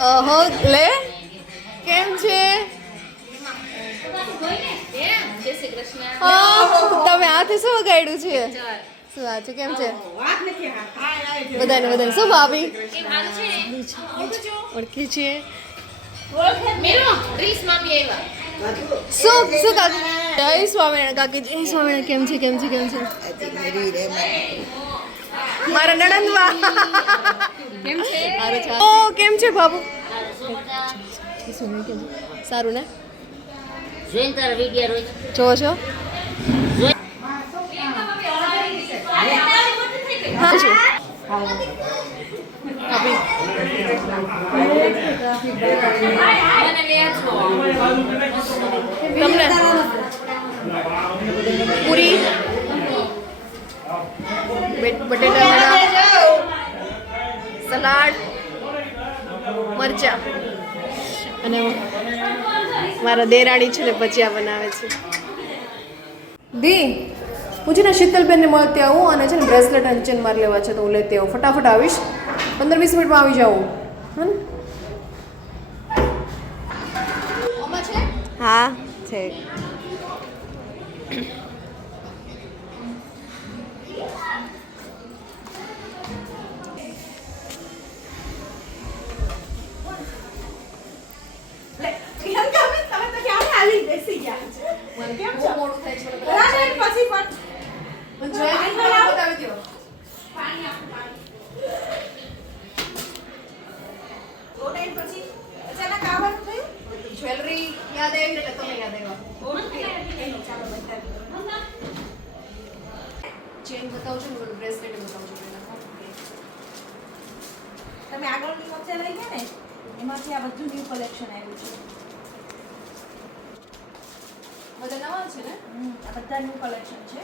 ઓહો લે. કેમ છે? હા, તમે હાથે શું વગાડ્યું છે? શું વાત છે કેમ છે બધાને બધાને. શું ભાભી? ઓળખી છે. શું શું કાકી? જય સ્વામિનારાયણ કાકી જય સ્વામિનારાયણ કેમ છે કેમ છે કેમ છે? મારા નણંદવા કેમ છે? ઓ કેમ છે બાબુ? સારું ને? જો તારા રોજ. જોવો છો? હા છું ભાભી તમને? સલાડ મરચા અને મારા દેરાણી છે ને ભજીયા બનાવે છે. દી હું છે ને શીતલબેનને મળતી આવું અને છે ને બ્રેસલેટ અને ચેન માર લેવા છે તો હું લેતી આવું. ફટાફટ આવીશ. પંદર વીસ મિનિટમાં આવી જાઉં. હા છે. મને બતાવી દો. જ્વેલરી યાદ આવી એટલે તમે યાદ આવ્યા. ચેન બતાવજો ને બ્રેસલેટ બતાવજો પહેલા. તમે આગળની વચ્ચે લઈ ગયા ને? એમાંથી આ બધું ન્યૂ કલેક્શન આવ્યું છે. બધા નવા છે ને? આ બધા ન્યૂ કલેક્શન છે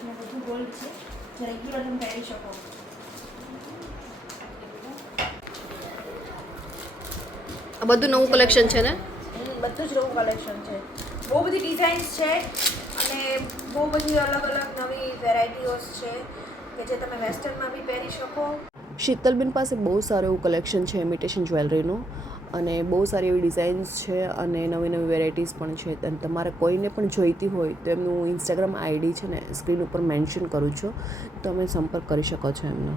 અને બધું ગોલ્ડ છે. જે રેગ્યુલર તમે પહેરી શકો. આ બધું નવું કલેક્શન છે ને? બધું જ નવું કલેક્શન છે. બહુ બધી ડિઝાઇન્સ છે અને બહુ બધી અલગ અલગ નવી વેરાયટીઓસ છે કે જે તમે વેસ્ટર્નમાં બી પહેરી શકો. શીતલબેન પાસે બહુ સારું એવું કલેક્શન છે ઇમિટેશન જ્વેલરીનું અને બહુ સારી એવી ડિઝાઇન્સ છે અને નવી નવી વેરાયટીઝ પણ છે. અને તમારે કોઈને પણ જોઈતી હોય તો એમનું ઇન્સ્ટાગ્રામ આઈડી છે ને સ્ક્રીન ઉપર મેન્શન કરું છું. તમે સંપર્ક કરી શકો છો એમનો.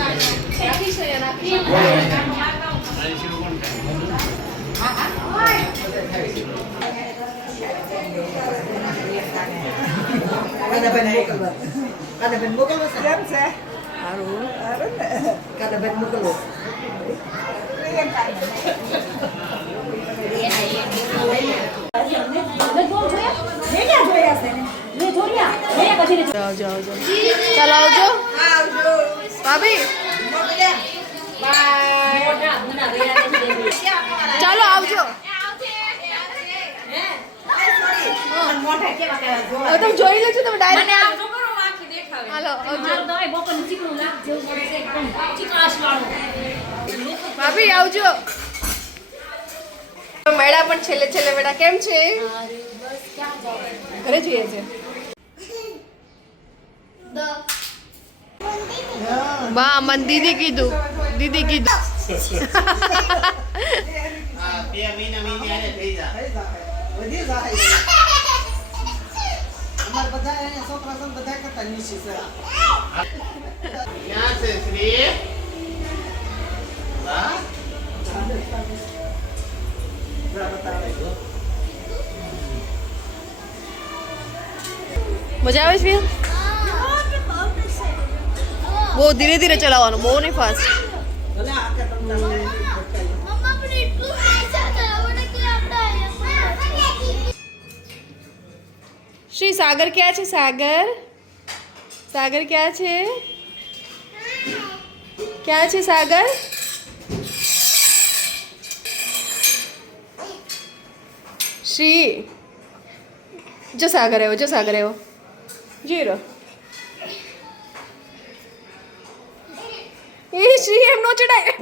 કાદાબેન મોકલવા કાદાબેન મોકલવો છે કેમ છે સારું સારું ને કાદાબેન મોકલવો જાઓ જાઓ જાઓ ચાલો આવજો. ભાભી ચાલો આવજો હવે તમે જોઈ લેજો તમે ડાયરેક્ટ હાલો આવજો ભાભી આવજો. મેળા પણ છેલ્લે છેલ્લે મેળા. કેમ છે? ઘરે જઈએ છે. બા મને દીદી કીધું. દીદી કીધું. બે મહિના મહિને થઈ જાય મજા આવે છે બહુ ધીરે ધીરે ચલાવવાનું બહુ નહીં ફાસ્ટ શ્રી સાગર ક્યાં છે, સાગર? સાગર ક્યાં છે? ક્યાં છે, સાગર? શ્રી, જો સાગર આવ્યો, જો સાગર આવ્યો. જીરો એ શ્રી એમ નો ચડાય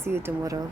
see you tomorrow.